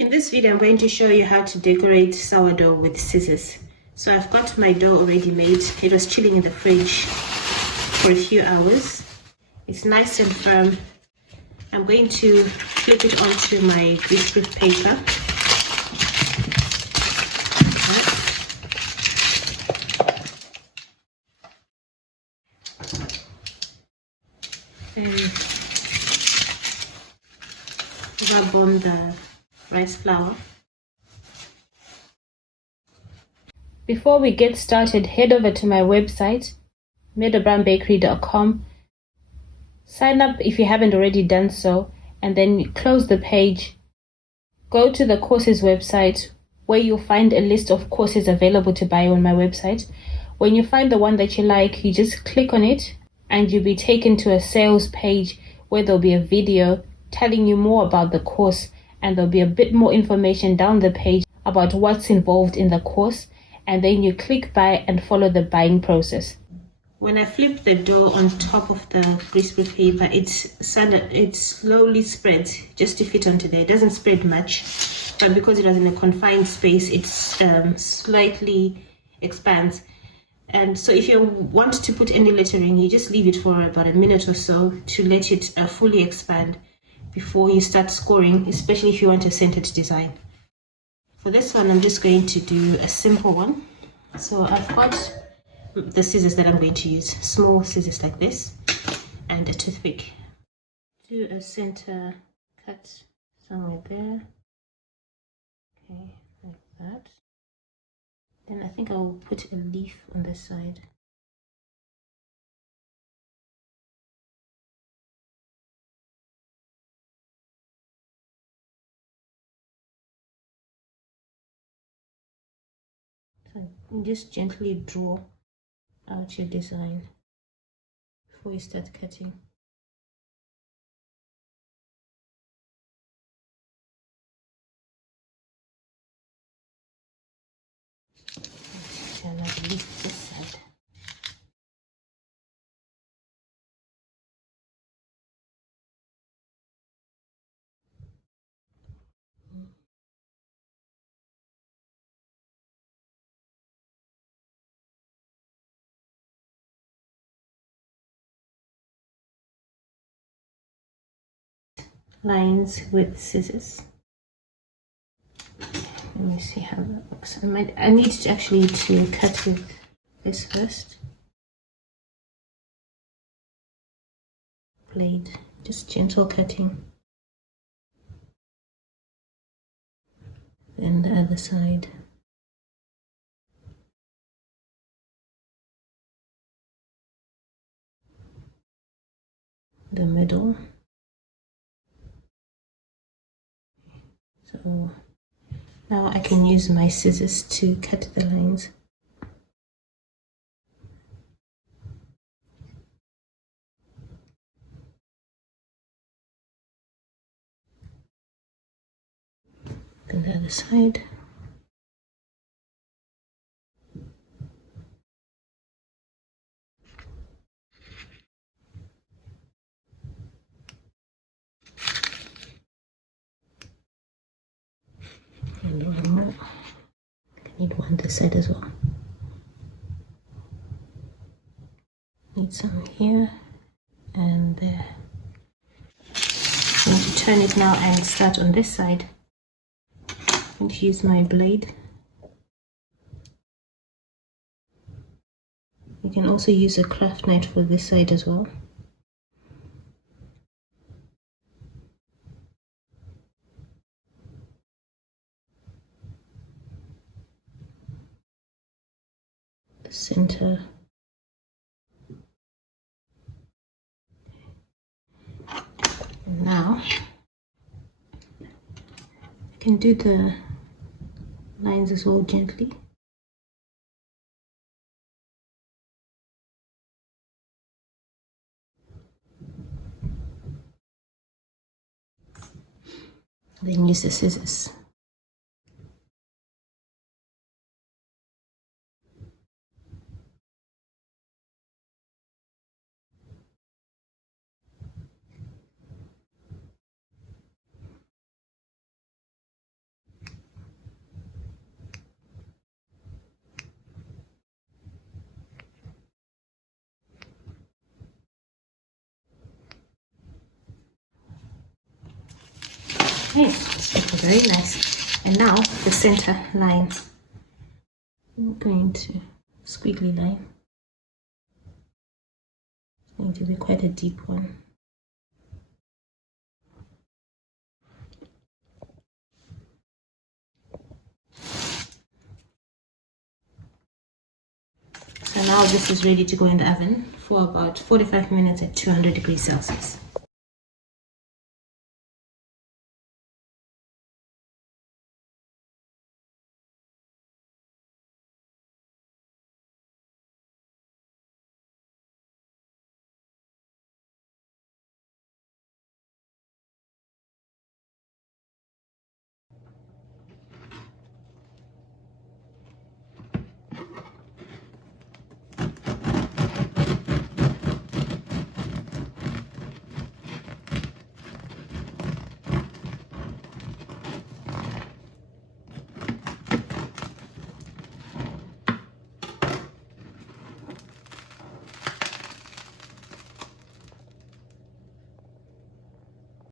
In this video, I'm going to show you how to decorate sourdough with scissors. So I've got my dough already made. It was chilling in the fridge for a few hours. It's nice and firm. I'm going to flip it onto my greaseproof paper. And rub on the rice flour. Before we get started, head over to my website, meadowbakery.com. Sign up if you haven't already done so, and then close the page. Go to the courses website where you'll find a list of courses available to buy on my website. When you find the one that you like, you just click on it and you'll be taken to a sales page where there'll be a video telling you more about the course, and there'll be a bit more information down the page about what's involved in the course, and then you click buy and follow the buying process. When I flip the dough on top of the greaseproof paper, it slowly spreads just to fit onto there. It doesn't spread much, but because it was in a confined space, it slightly expands. And so if you want to put any lettering, you just leave it for about a minute or so to let it fully expand before you start scoring, especially if you want a centered design. For this one, I'm just going to do a simple one. So I've got the scissors that I'm going to use, small scissors like this, and a toothpick. Do a center cut somewhere there. Okay, like that. Then I think I'll put a leaf on this side. So just gently draw out your design before you start cutting. Another leaf this side. Lines with scissors. Let me see how that looks. I need to actually cut with this first. Blade, just gentle cutting. Then the other side. The middle. So now I can use my scissors to cut the lines. Then the other side. And one more. I need one this side as well. Need some here and there. I need to turn it now and start on this side. I'm going to use my blade. You can also use a craft knife for this side as well. The center. And now I can do the lines as well gently. Then use the scissors. Okay, it's looking very nice. And now the center line. I'm going to squiggly line. It's going to be quite a deep one. So now this is ready to go in the oven for about 45 minutes at 200 degrees Celsius.